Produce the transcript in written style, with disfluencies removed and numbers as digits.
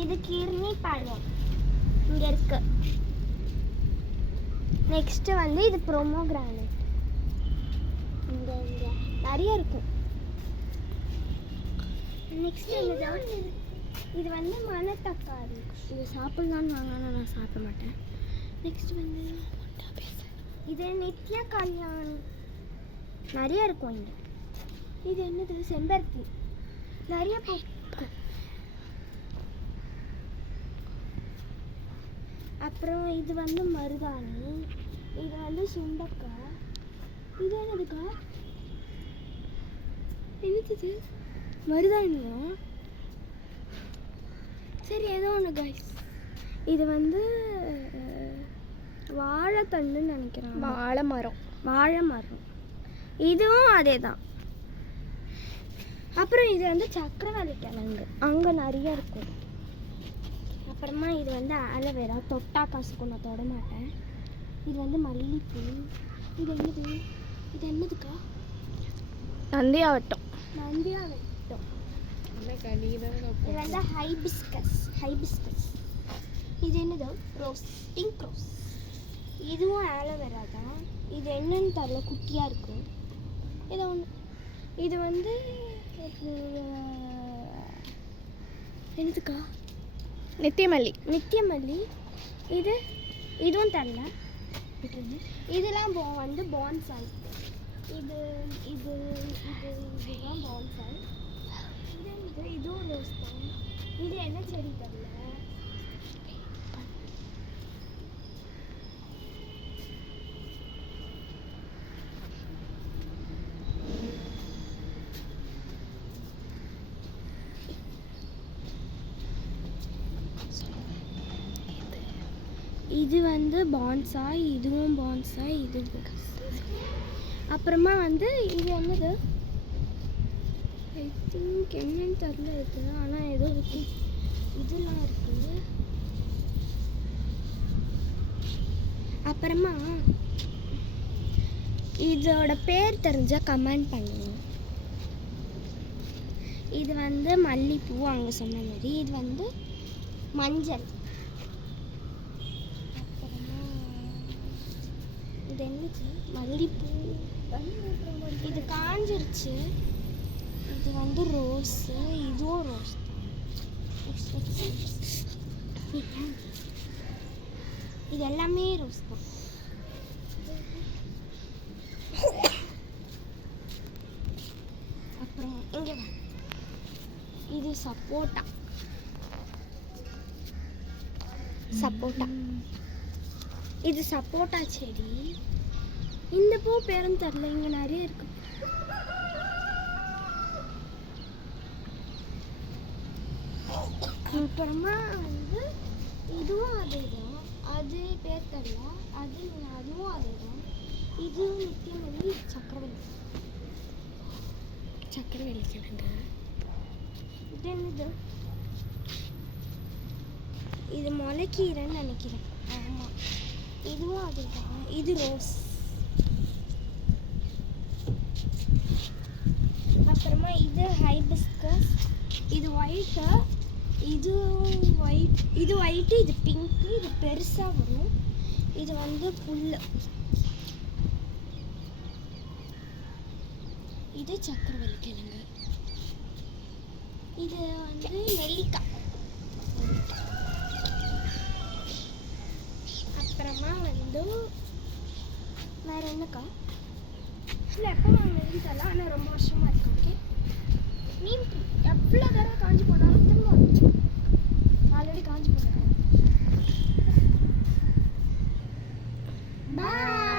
இது கிர்னி பழம் இங்கே இருக்கு. நெக்ஸ்ட் வந்து இது ப்ரோமோகிரானட். இங்கே இங்கே நிறைய இருக்கும். நெக்ஸ்ட் இது வந்து மணத்தக்காளி. இது சாப்பிட்லான்னு வாங்கினா நான் சாப்பிட மாட்டேன். நெக்ஸ்ட் வந்து இது நித்யா கல்யாணி. நிறைய இருக்கும் இங்கே. இது என்னது? செம்பருத்தி. நிறைய அப்புறம் இது வந்து மருதாணி. இது வந்து சுண்டக்காய். இது என்னதுக்கா? என்னது? மருதாணியா? சரி ஏதோ ஒன்று கைஸ். இது வந்து வாழைத்தண்டுன்னு நினைக்கிறேன். வாழை மரம். இதுவும் அதே தான். அப்புறம் இது வந்து சக்கரவள்ளி கிழங்கு. அங்கே நிறைய இருக்கும். அப்புறமா இது வந்து ஆலோவேரா. தொட்டா காசுக்கும் நான் தொட மாட்டேன். இது வந்து மல்லிப்பூ. இது என்னது? இது என்னதுக்கா? நந்தியாவட்டம். இது வந்து ஹைபிஸ்கஸ். இது என்னது? ரோஸ். Pink rose. இதுவும் ஆலோவேரா தான். இது என்னன்னு தெரியல, குட்டியாக இருக்கும். ஏதோ ஒன்று. இது வந்து என்னதுக்கா? நித்தியமல்லி. இதுவும் தெரியல. இதெல்லாம் வந்து பான்சாய். இதுதான் பான்சாய். இதுவும் ரோஸ் தான். இது என்ன செடி தெரியல. இது வந்து பான்சாய். இதுவும் பான்சாய். அப்புறமா வந்து இது என்னது? ஐ திங்க் என்னன்னு தெரியல இது. ஆனால் ஏதோ இருக்கு. இதெல்லாம் இருக்கு. அப்புறமா இதோட பேர் தெரிஞ்சால் கமெண்ட் பண்ணுங்க. இது வந்து மல்லிப்பூ அங்கே சொன்ன மாதிரி. இது வந்து மஞ்சள். அப்புறமா இது என்னச்சு? மல்லிப்பூ. இது காஞ்சிருச்சு. இது வந்து ரோஸு. இதுவும் ரோஸ் தான். இது எல்லாமே ரோஸ் தான். அப்புறம் இங்கே இது சப்போட்டா. இது சப்போட்டா செடி. இந்த பூ பேரும் தெரியல. இங்கே நிறைய இருக்கு. அப்புறமா வந்து இதுவும் அதே தான். அது பேர் தெரியல. அதுவும் அதே தான். இது நித்தியமல்லி. சக்கரவள்ளி கிழங்கு. இது என்னது? இது முளைக்கீரைன்னு நினைக்கிறேன். ஆமாம், இதுவும் அதே தான். இது ரோஸ். அப்புறமா இது ஹைபிஸ்கஸ். இது ஒயிட்டு. இது ஒயிட்டு. இது பிங்க்கு. இது பெருசாக வரும். இது வந்து புல். இது சக்கரவள்ளி கிழங்கு. இது வந்து நெல்லிக்காய். அப்புறமா வந்து வேற என்னக்கா? இல்லை எப்போ வாங்கினதுன்னு தெரியல. ஆனால் ரொம்ப வருஷமாக இருக்கு. ஓகே, நீம் எவ்வளோ தடவை காஞ்சி போனாலும் திரும்ப வந்துச்சு. ஆல்ரெடி காஞ்சி போனேன். பாய்.